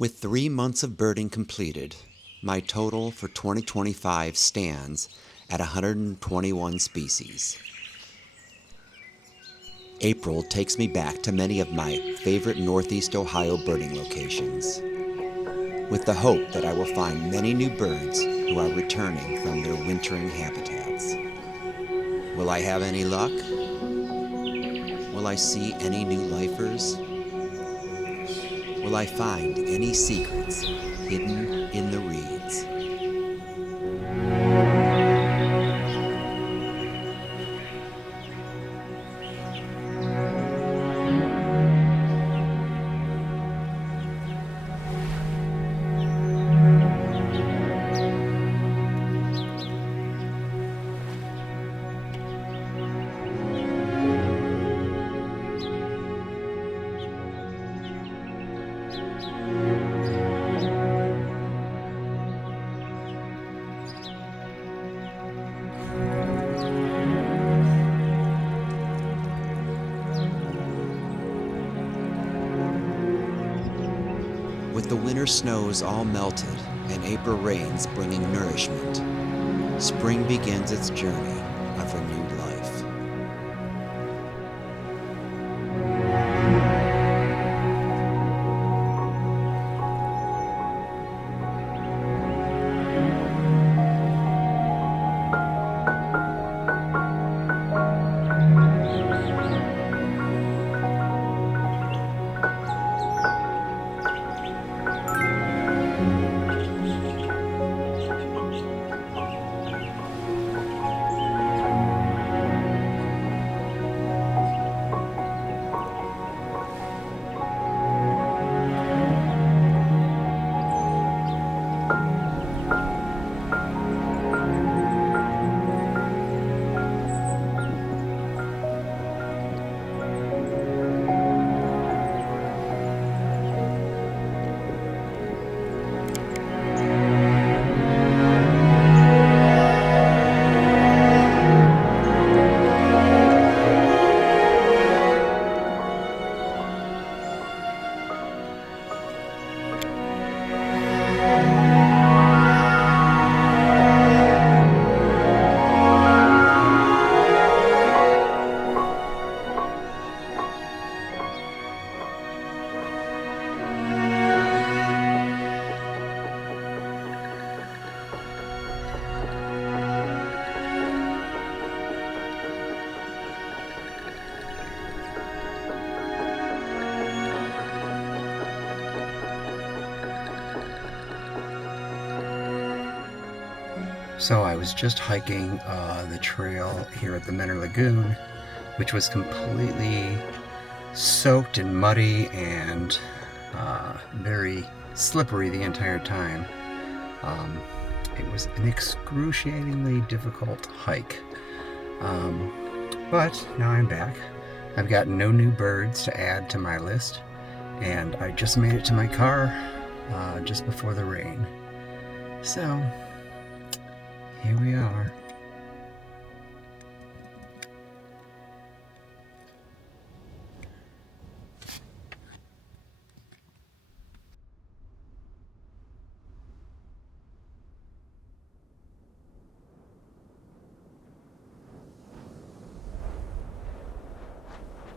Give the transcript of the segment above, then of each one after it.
With 3 months of birding completed, my total for 2025 stands at 121 species. April takes me back to many of my favorite Northeast Ohio birding locations, with the hope that I will find many new birds who are returning from their wintering habitats. Will I have any luck? Will I see any new lifers? Will I find any secrets hidden in the reeds? With the winter snows all melted and April rains bringing nourishment, spring begins its journey of renewed life. So I was just hiking the trail here at the Menor Lagoon, which was completely soaked and muddy and very slippery the entire time. It was an excruciatingly difficult hike. But now I'm back. I've got no new birds to add to my list, and I just made it to my car just before the rain. So here we are.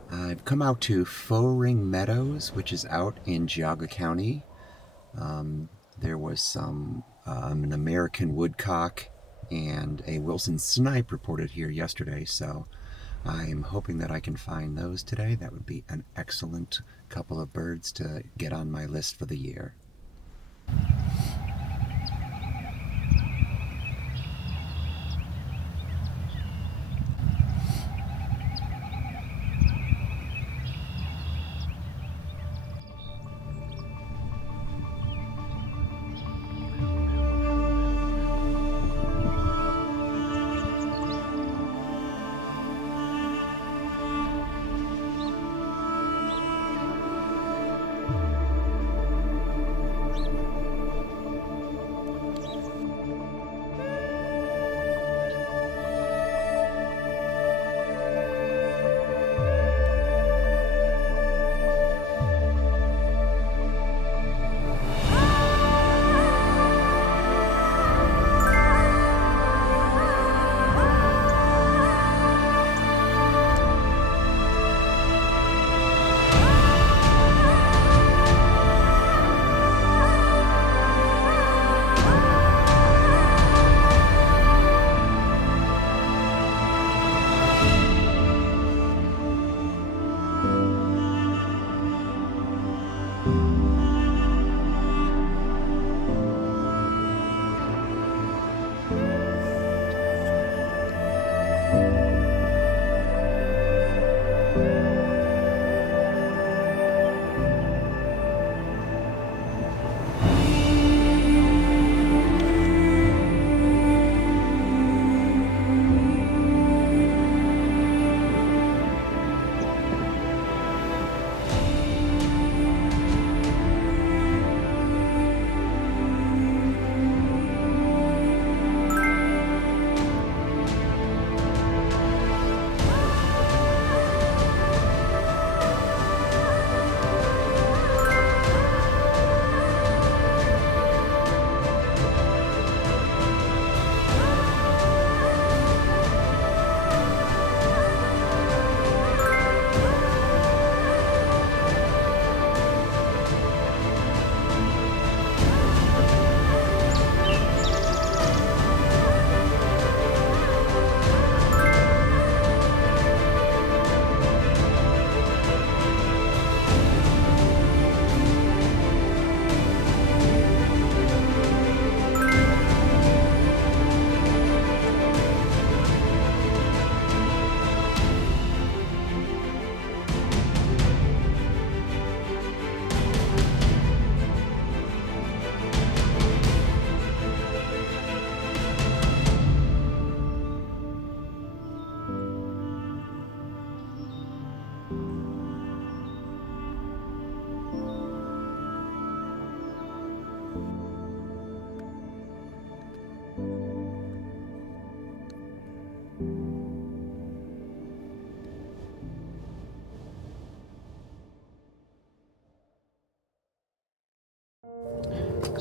I've come out to Faux Meadows, which is out in Geauga County. There was an American woodcock and a Wilson snipe reported here yesterday, so I'm hoping that I can find those today. That would be an excellent couple of birds to get on my list for the year.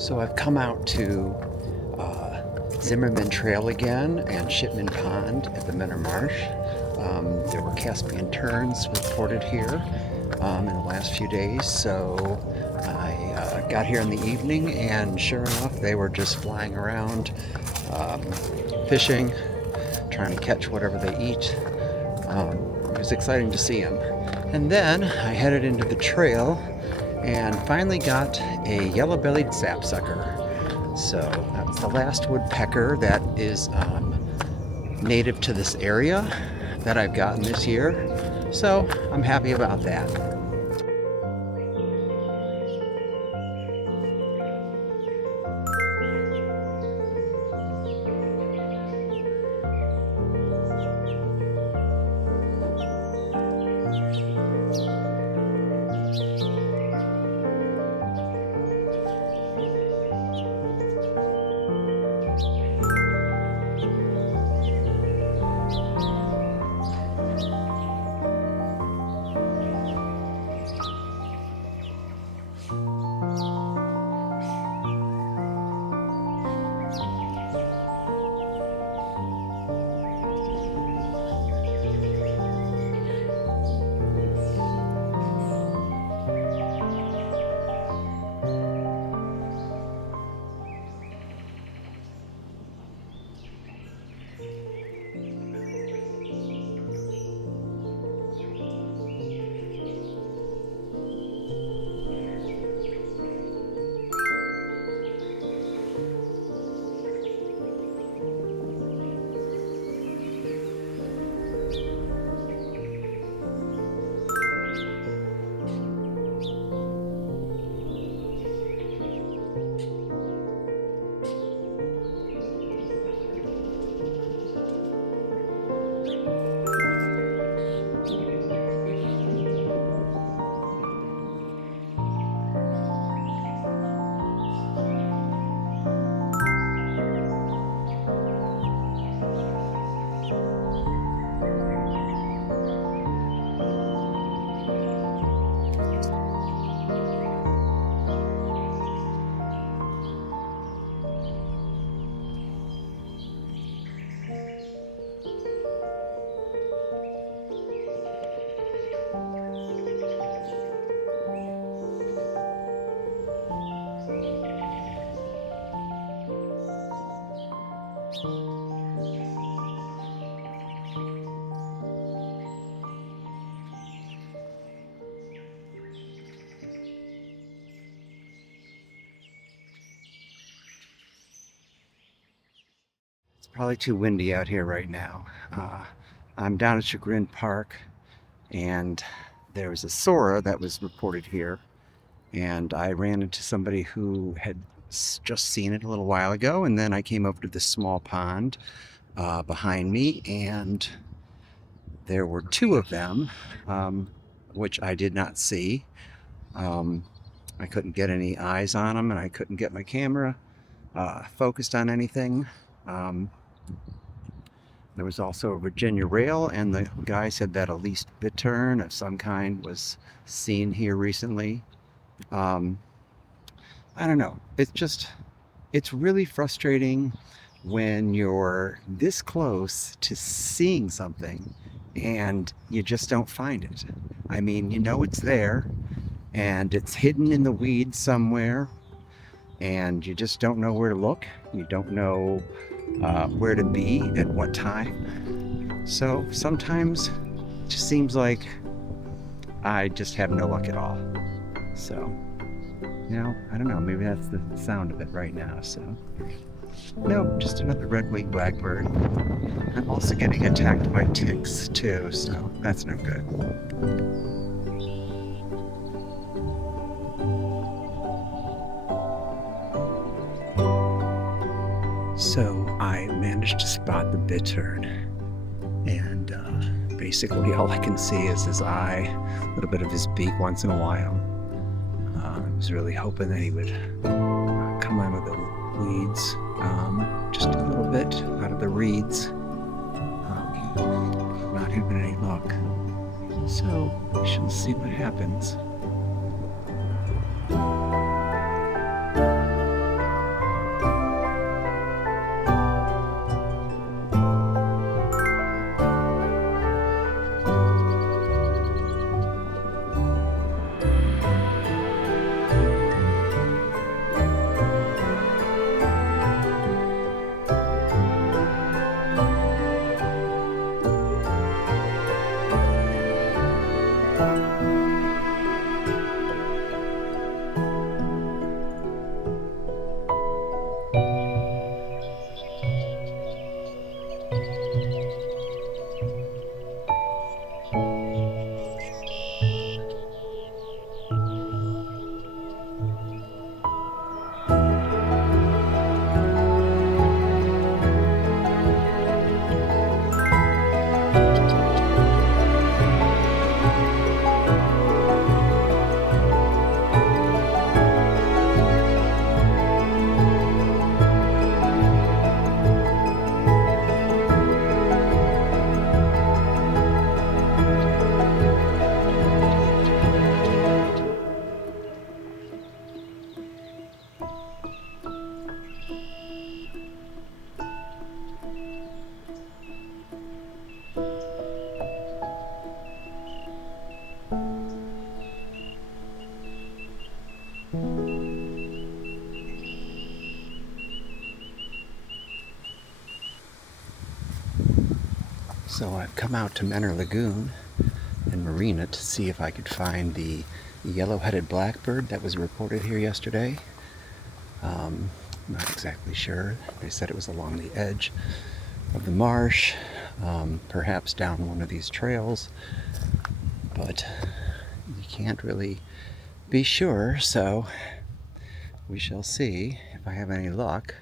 So I've come out to Zimmerman Trail again and Shipman Pond at the Menor Marsh. There were Caspian terns reported here in the last few days, so I got here in the evening, and sure enough, they were just flying around, fishing, trying to catch whatever they eat. It was exciting to see them. And then I headed into the trail and finally got a yellow-bellied sapsucker. So that's the last woodpecker that is native to this area that I've gotten this year. So I'm happy about that. Probably too windy out here right now. I'm down at Chagrin Park, and there was a Sora that was reported here, and I ran into somebody who had just seen it a little while ago, and then I came over to this small pond behind me, and there were two of them, which I did not see. I couldn't get any eyes on them, and I couldn't get my camera focused on anything. There was also a Virginia Rail, and the guy said that a least bittern of some kind was seen here recently. I don't know. It's really frustrating when you're this close to seeing something and you just don't find it. I mean, you know it's there, and it's hidden in the weeds somewhere, and you just don't know where to look. You don't know where to be at what time. So sometimes it just seems like I just have no luck at all. So, I don't know, maybe that's the sound of it right now. So, no, just another red-winged blackbird. I'm also getting attacked by ticks too, so that's no good. So I managed to spot the bittern, and basically all I can see is his eye, a little bit of his beak once in a while. I was really hoping that he would come out of the weeds, just a little bit out of the reeds. Not having any luck. So we shall see what happens. So I've come out to Menor Lagoon and Marina to see if I could find the yellow-headed blackbird that was reported here yesterday. Not exactly sure. They said it was along the edge of the marsh, perhaps down one of these trails, but you can't really be sure, so we shall see if I have any luck.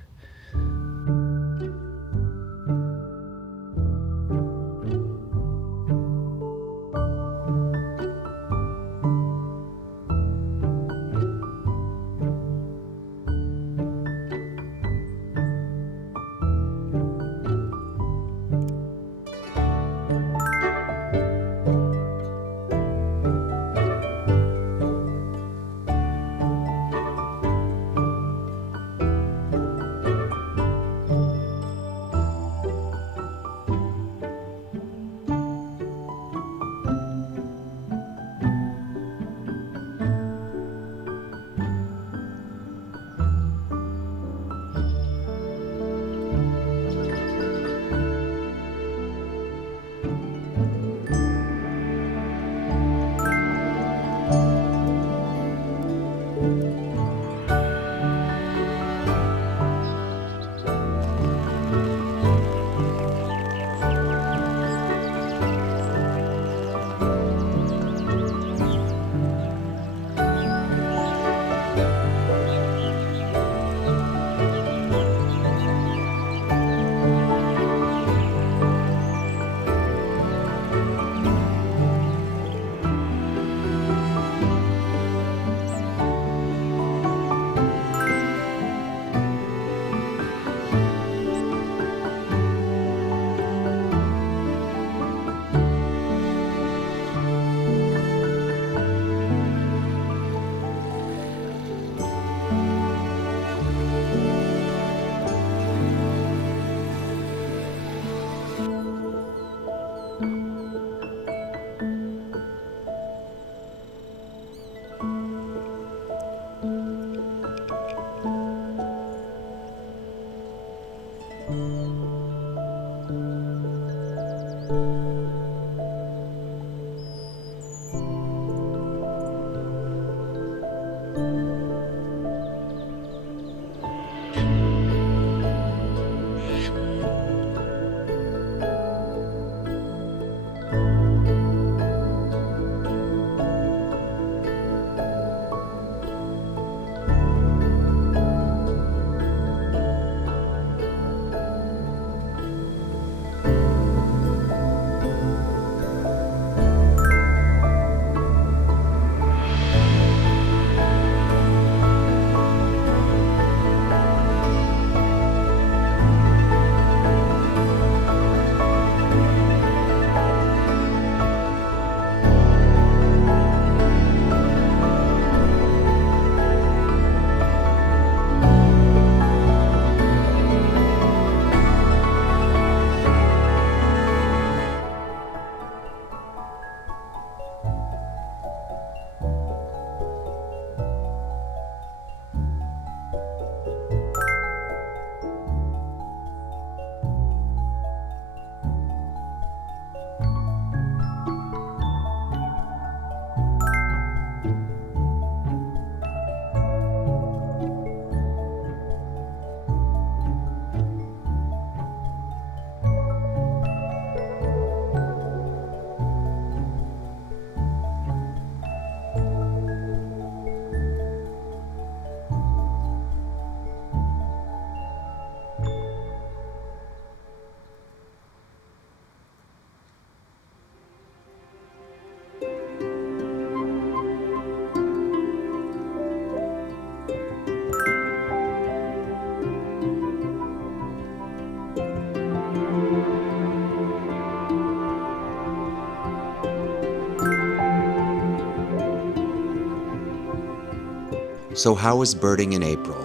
So how was birding in April?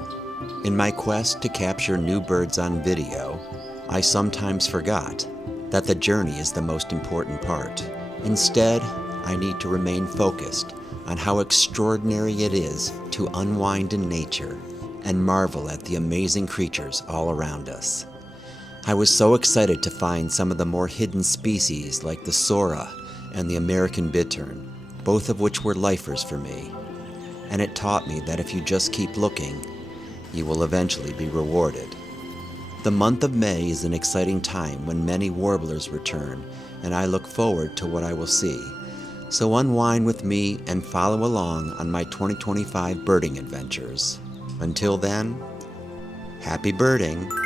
In my quest to capture new birds on video, I sometimes forgot that the journey is the most important part. Instead, I need to remain focused on how extraordinary it is to unwind in nature and marvel at the amazing creatures all around us. I was so excited to find some of the more hidden species like the Sora and the American Bittern, both of which were lifers for me. And it taught me that if you just keep looking, you will eventually be rewarded. The month of May is an exciting time when many warblers return, and I look forward to what I will see. So unwind with me and follow along on my 2025 birding adventures. Until then, happy birding!